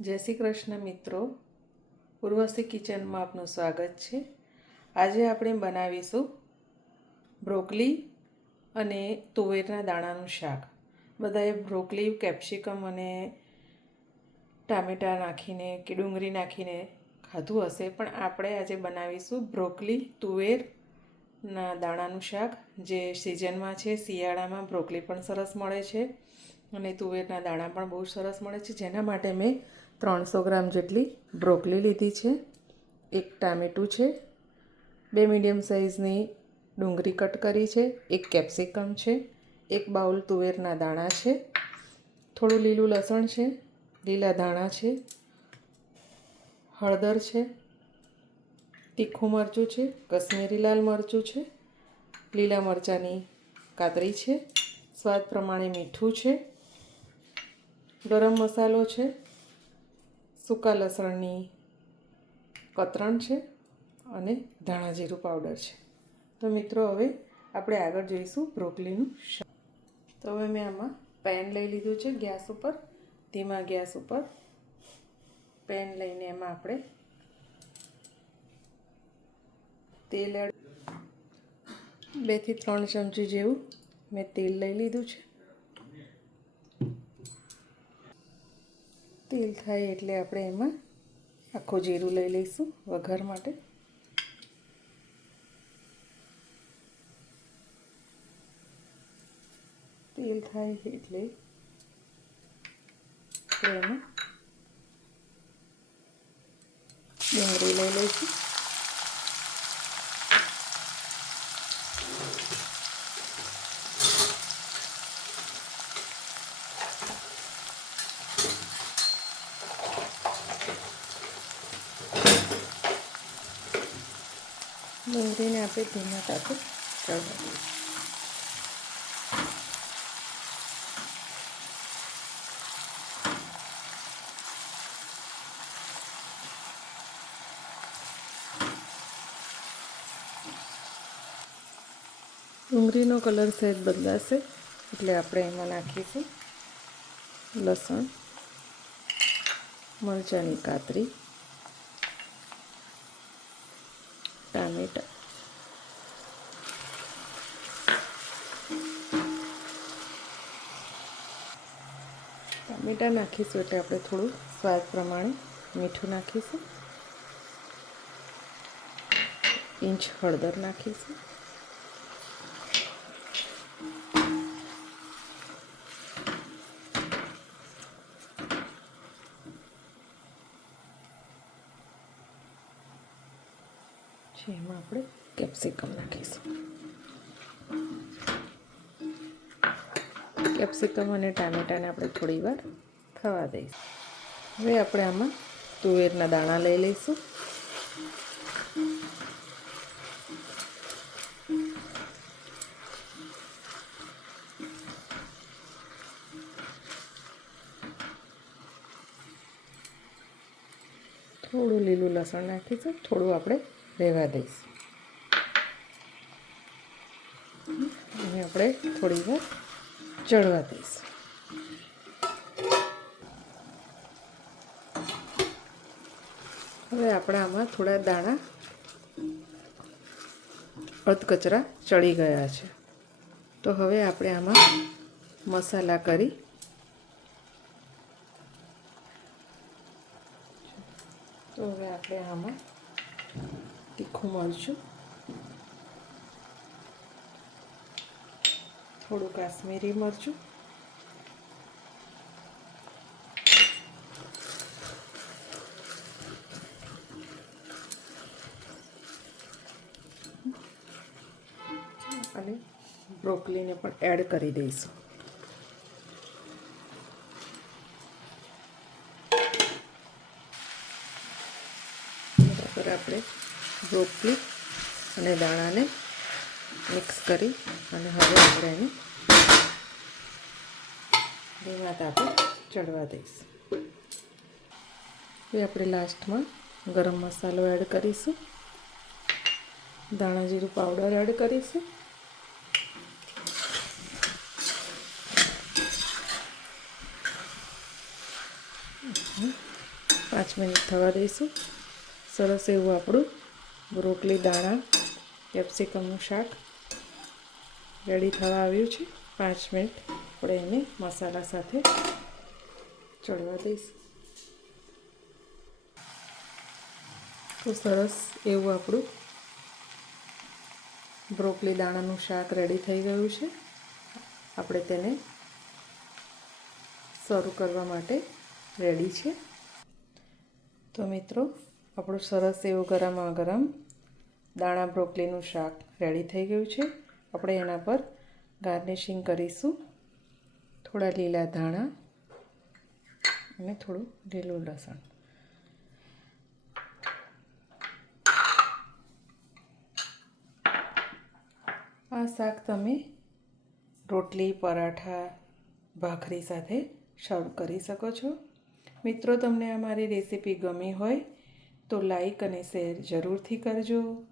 જય શ્રી કૃષ્ણ મિત્રો, ઉર્વશી કિચનમાં આપનું સ્વાગત છે। આજે આપણે બનાવીશું બ્રોકલી અને તુવેરના દાણાનું શાક। બધાએ બ્રોકલી, કેપ્સિકમ અને ટામેટાં નાખીને કે ડુંગળી નાખીને ખાધું હશે, પણ આપણે આજે બનાવીશું બ્રોકલી તુવેરના દાણાનું શાક, જે સિઝનમાં છે। શિયાળામાં બ્રોકલી પણ સરસ મળે છે અને તુવેરના દાણા પણ બહુ સરસ મળે છે, જેના માટે મેં 300 ગ્રામ જેટલી બ્રોકલી લીધી છે, એક ટામેટું છે, 2 મીડિયમ સાઇઝની ડુંગળી કટ કરી છે, એક કેપ્સિકમ છે, એક બાઉલ તુવેરના દાણા છે, થોડું લીલું લસણ છે, લીલા ધાણા છે, હળદર છે, તીખું મરચું છે, કશ્મીરી લાલ મરચું છે, લીલા મરચાંની કાતરી છે, સ્વાદ પ્રમાણે મીઠું છે, ગરમ મસાલો છે, સૂકા લસણની કતરણ છે અને ધાણા જીરું પાવડર છે। તો મિત્રો, હવે આપણે આગળ જોઈશું બ્રોકલીનું શાક। તો હવે મેં આમાં પેન લઈ લીધું છે ગેસ ઉપર, ધીમા ગેસ ઉપર પેન લઈને એમાં આપણે તેલ 2 થી 3 ચમચી જેવું મેં તેલ લઈ લીધું છે। તેલ થાય એટલે આપણે એમાં આખું જીરું લઈ લઈશું વઘાર માટે। તેલ થાય એટલે આપણે એમાં ડુંગળી લઈ લઈશું, ડુંગળીને આપણે ધીમા તાપે ચડવા દઈશું। ડુંગળીનો કલર સહેજ બદલાશે એટલે આપણે એમાં નાખીશું લસણ, મરચાંની કાતરી, ટામેટાં, નાખીશું એટલે આપણે થોડું સ્વાદ પ્રમાણે મીઠું નાખીશું, ઇંચ હળદર નાખીશું, એમાં આપણે કેપ્સિકમ નાખીશું। કેપ્સિકમ અને ટામેટાને આપણે થોડી વાર થવા દઈશું। હવે આપણે આમાં તુવેરના દાણા લઈ લઈશું, થોડું લીલું લસણ નાખીશું, થોડું આપણે રહેવા દઈશું અને આપણે થોડી વાર ચડવા દઈશું। હવે આપણે આમાં થોડા દાણા અધકચરા ચડી ગયા છે, તો હવે આપણે આમાં મસાલા કરી તો હવે આપણે આમાં તીખું મરચું, થોડું કાશ્મીરી મરચું, અને બ્રોકલીને પણ એડ કરી દઈશું। બરાબર આપણે બ્રોકલી અને દાણાને મિક્સ કરી અને હવે આપણે એને ધીમા તાપે ચડવા દઈશું। હવે આપણે લાસ્ટમાં ગરમ મસાલો એડ કરીશું, ધાણા જીરું પાવડર એડ કરીશું, 5 મિનિટ થવા દઈશું. સરસ એવું આપણું બ્રોકલી દાણા કેપ્સિકમનું શાક રેડી થવા આવ્યું છે. 5 મિનિટ આપણે એને મસાલા સાથે ચડવા દઈશું. તો સરસ એવું આપણું બ્રોકલી દાણાનું શાક રેડી થઈ ગયું છે. આપણે તેને સર્વ કરવા માટે રેડી છે. તો મિત્રો, આપણું સરસ એવું ગરમા ગરમ દાણા બ્રોકલીનું શાક રેડી થઈ ગયું છે. આપણે એના પર ગાર્નિશિંગ કરીશું થોડા લીલા ધાણા અને થોડું લીલું લસણ. આ શાક તમે રોટલી, પરાઠા, ભાખરી સાથે સર્વ કરી શકો છો. મિત્રો, તમને અમારી રેસીપી ગમી હોય તો લાઈક અને શેર જરૂરથી કરજો.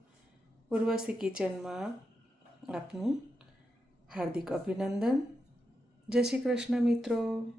ઉર્વશી કિચનમાં આપનું હાર્દિક અભિનંદન. જય શ્રી કૃષ્ણ મિત્રો.